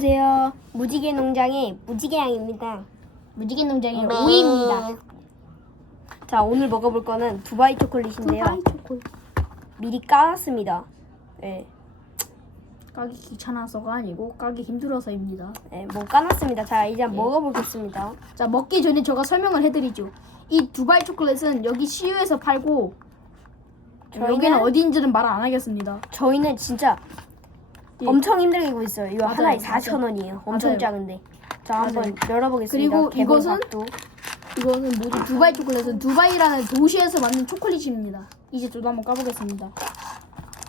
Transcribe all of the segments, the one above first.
안녕하세요. 무지개 농장의 무지개 양입니다. 무지개 농장의 네. 오이입니다. 자, 오늘 먹어볼 거는 두바이 초콜릿인데요. 두바이 초콜릿. 미리 까놨습니다. 네, 까기 귀찮아서가 아니고 까기 힘들어서입니다. 네, 뭐 까놨습니다. 자, 이제 네. 먹어보겠습니다. 자 먹기 전에 제가 설명을 해드리죠. 이 두바이 초콜릿은 여기 CU에서 팔고 저희는- 여기는 어디인지는 말 안 하겠습니다. 저희는 진짜 예. 엄청 힘들게 이고 있어요. 이거 맞아요, 하나에 맞아요. 4,000원이에요. 엄청 맞아요. 작은데. 자, 한번 맞아요. 열어보겠습니다. 그리고 개봉 이것은 각도. 이거는 모두 두바이 초콜릿은 두바이라는 도시에서 만든 초콜릿입니다. 이제 저도 한번 까보겠습니다.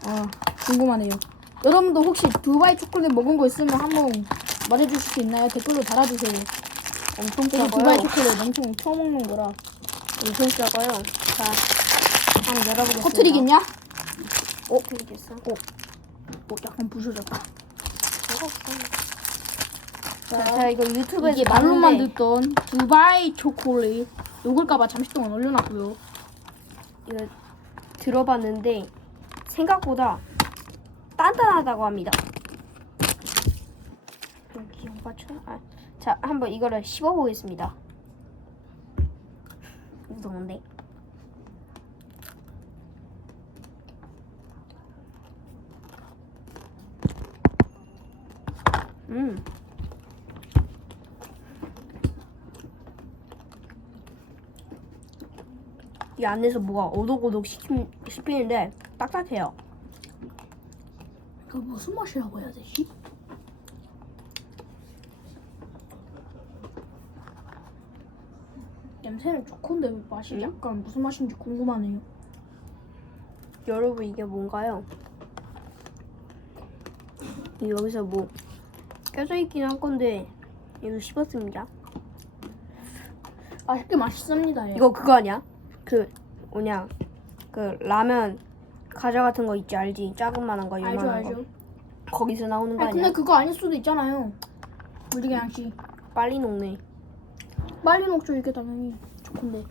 아 궁금하네요. 여러분도 혹시 두바이 초콜릿 먹은 거 있으면 한번 말해주실 수 있나요? 댓글로 달아주세요. 엄청 저도 작아요. 두바이 초콜릿 엄청 처음 먹는 거라 엄청 작아요. 자, 한번 열어보겠습니다. 터트리겠냐? 어, 터트리겠어. 어, 약간 부셔졌다. 자, 자, 이거 유튜브에서 이게 말로만 봤는데 듣던 두바이 초콜릿 녹을까봐 잠시 동안 올려놨고요. 이거 들어봤는데 생각보다 단단하다고 합니다. 여기 오바쳐? 아, 자, 한번 이거를 씹어 보겠습니다. 무서운데. 음. 이 안에서 뭐가 오독오독 씹히- 씹히는데 딱딱해요. 이거 무슨 맛이라고 해야 되지? 냄새는 좋건데 왜 맛이 응? 약간 무슨 맛인지 궁금하네요. 여러분 이게 뭔가요? 이 여기서 뭐 껴져 있긴 한 건데 이거 씹었습니다. 맛있게 맛있습니다. 얘. 이거 그거 아니야? 그 뭐냐 그 라면 과자 같은 거 있지 알지? 작은만한 거 알죠 요만한 거 알죠. 거기서 나오는 거 아 아니야? 근데 그거 아닐 수도 있잖아요. 무지개 양씨 빨리 녹네. 빨리 녹죠 이게 당연히 좋건데.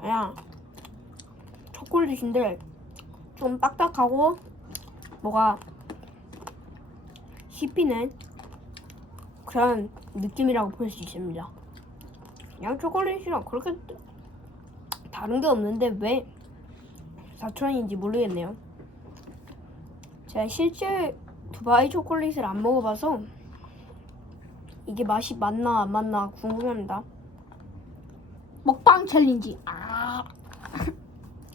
그냥 초콜릿인데 좀 딱딱하고 뭐가 씹히는 그런 느낌이라고 볼 수 있습니다. 그냥 초콜릿이랑 그렇게 다른 게 없는데 왜 4천원인지 모르겠네요. 제가 실제 두바이 초콜릿을 안 먹어봐서 이게 맛이 맞나 안 맞나 궁금합니다. 먹방 챌린지. 아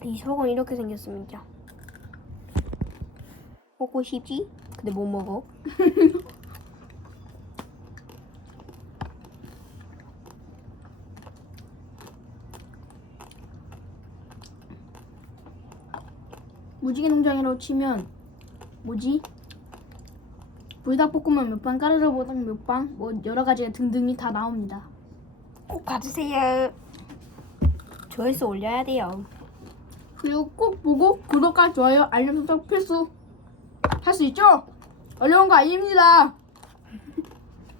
이 속은 이렇게 생겼습니다. 먹고 싶지? 근데 못 먹어. 무지개 농장이라고 치면 뭐지? 불닭볶음면 몇 판, 까르르보당 몇 판, 뭐 여러 가지가 등등이 다 나옵니다. 꼭 가주세요. 조회수 올려야 돼요. 그리고 꼭 보고 구독과 좋아요, 알림 설정 필수. 할 수 있죠? 어려운 거 아닙니다.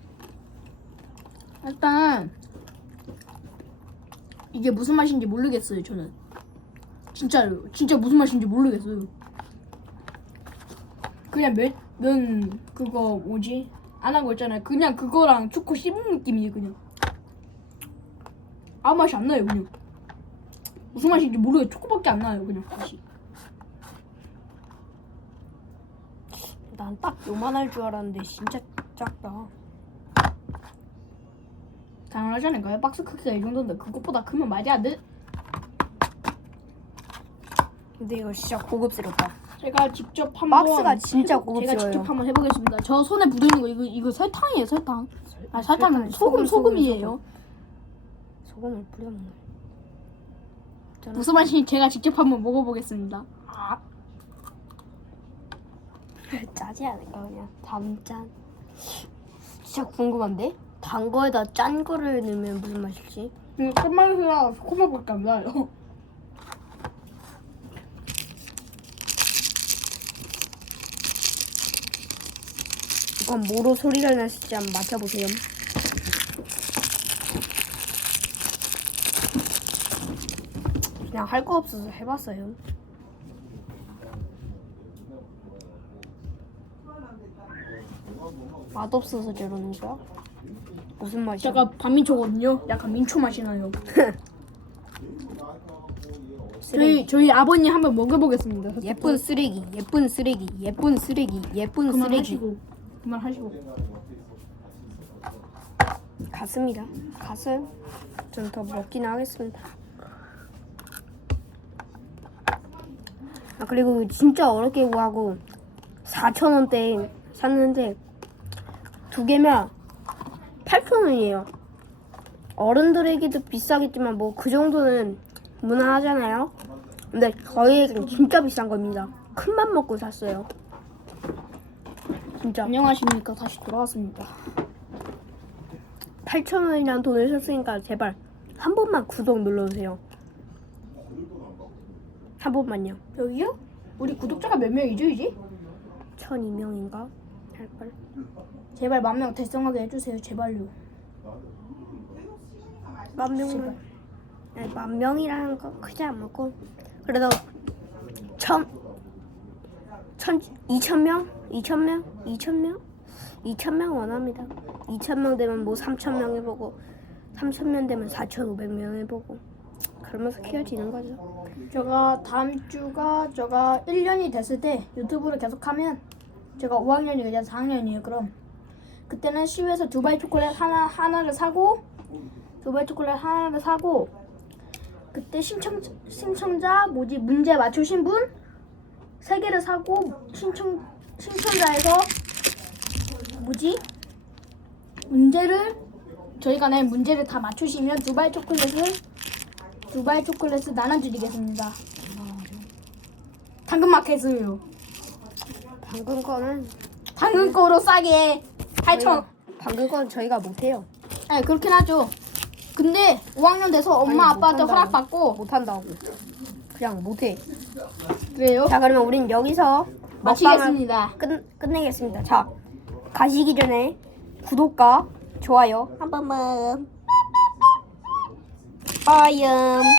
일단 이게 무슨 맛인지 모르겠어요. 저는 진짜로 진짜 무슨 맛인지 모르겠어요. 그냥 면, 면 그거 뭐지? 안 한 거 있잖아요. 그냥 그거랑 초코 씹은 느낌이에요. 그냥 아무 맛이 안 나요. 그냥 무슨 맛인지 모르겠어요. 초코밖에 안 나요. 그냥 맛이. 난 딱 요만할 줄 알았는데 진짜 작다. 당연하지 않을까요? 박스 크기가 이 정도인데 그것보다 크면 말이 안 돼. 근데 이거 진짜 고급스럽다. 제가 직접 한번 박스가 진짜 제가 고급스러워요. 직접 한번 해보겠습니다. 저 손에 묻는 거 이거 이거 설탕이에요 설탕. 아 설탕 소금 소금이에요. 소금을 뿌려 먹는. 무슨 맛인지 제가 직접 한번 먹어보겠습니다. 아. 짜지 않을까 그냥 담짠. 진짜 궁금한데? 단 거에다 짠 거를 넣으면 무슨 맛일지? 이거 콧맛이라 콧맛밖에 안 나요. 이건 뭐로 소리가 날지 한번 맞춰보세요. 그냥 할 거 없어서 해봤어요. 맛없어서 저러는 거야? 무슨 맛이야? 제가 반민초거든요. 약간 민초 맛이 나요. 저희 저희 아버님 한번 먹어보겠습니다. 예쁜 쓰레기, 예쁜 쓰레기, 예쁜 쓰레기, 예쁜 쓰레기. 그만하시고 그만하시고. 갔습니다. 갔어요. 좀더 먹긴 하겠습니다. 아 그리고 진짜 어렵게 구하고 4천 원대 샀는데 두 개면 8천 원이에요. 어른들에게도 비싸겠지만 뭐 그 정도는 무난하잖아요. 근데 저희에겐 진짜 비싼 겁니다. 큰 맘 먹고 샀어요. 진짜. 안녕하십니까 다시 돌아왔습니다. 8천 원이라는 돈을 썼으니까 제발 한 번만 구독 눌러주세요. 한 번만요. 여기요? 우리 구독자가 몇 명이죠 이제? 1,002명인가? 할걸. 제발 만 명 달성하게 해주세요 제발요. 만 명만. 아니, 만 명이라는 거 크지 않고 그래도 천, 천, 이천 명, 이천 명, 이천 명, 이천 명 원합니다. 이천 명 되면 뭐 삼천 명 해보고, 삼천 명 되면 사천 오백 명 해보고, 그러면서 키워지는 거죠. 제가 다음 주가 제가 1년이 됐을 때 유튜브를 계속하면 제가 5학년이고 이제 4학년이에요 그럼. 그때는 시외에서 두바이 초콜릿 하나 하나를 사고 두바이 초콜릿 하나를 사고 그때 신청 신청자 뭐지 문제 맞추신 분? 세 개를 사고 신청 신청자에서 뭐지? 문제를 저희가 낸 문제를 다 맞추시면 두바이 초콜릿을 두바이 초콜릿을 나눠드리겠습니다. 당근마켓을요. 방금 거는 당근 거로 싸게 8천. 방금 건 저희가 못해요. 네 그렇긴 하죠. 근데 5학년 돼서 엄마 아니, 아빠한테 못한다고. 허락받고 못한다고. 그냥 못해. 그래요. 자, 그러면 우린 여기서 먹방을 마치겠습니다. 끝, 끝내겠습니다. 자, 가시기 전에 구독과 좋아요 한 번만. 빠염.